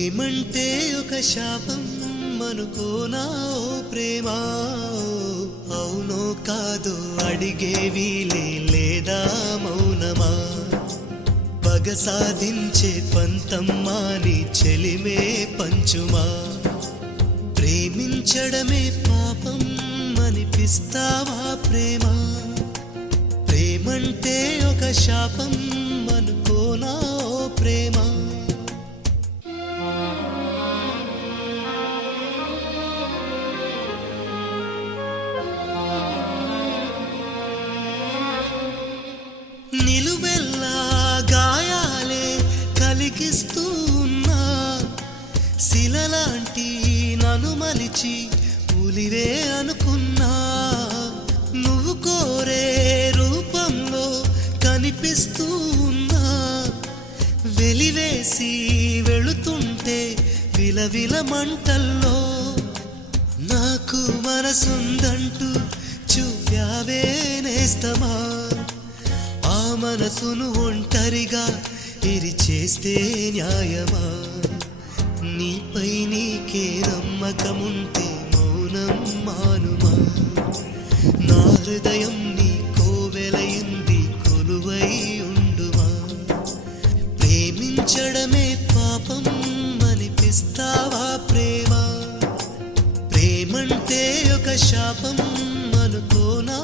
ప్రేమంటే ఒక శాపం అనుకోనా ఓ ప్రేమా, అవునో కాదో అడిగేవి లేదా మౌనమా, పగ సాధించే పంతమ్మాని చెలిమే పంచుమా, ప్రేమించడమే పాపం అనిపిస్తావా ప్రేమా, ప్రేమంటే ఒక శాపం అనుకోనా ఓ ప్రేమా. నిలువెల్లా గాయాలే కలిగిస్తూ ఉన్నా, శిలలాంటి నన్ను మలిచి పులివే అనుకున్నా, నువ్వు కోరే రూపంలో కనిపిస్తూ ఉన్నా, వెలివేసి వెళుతుంటే విలవిల మంటల్లో, నాకు మనసుందంటూ చూపావే నేస్తమా, ఆ మనసును ఒంటరిగా ఇరిచేస్తే న్యాయమా, నీపై నీకే నమ్మకముంటే మౌనం మానుమా, నా హృదయం నీ కోవెలయింది కొలువై ఉండుమా, ప్రేమించడమే పాపం అనిపిస్తావా ప్రేమ, ప్రేమంటే ఒక శాపం అనుకోనా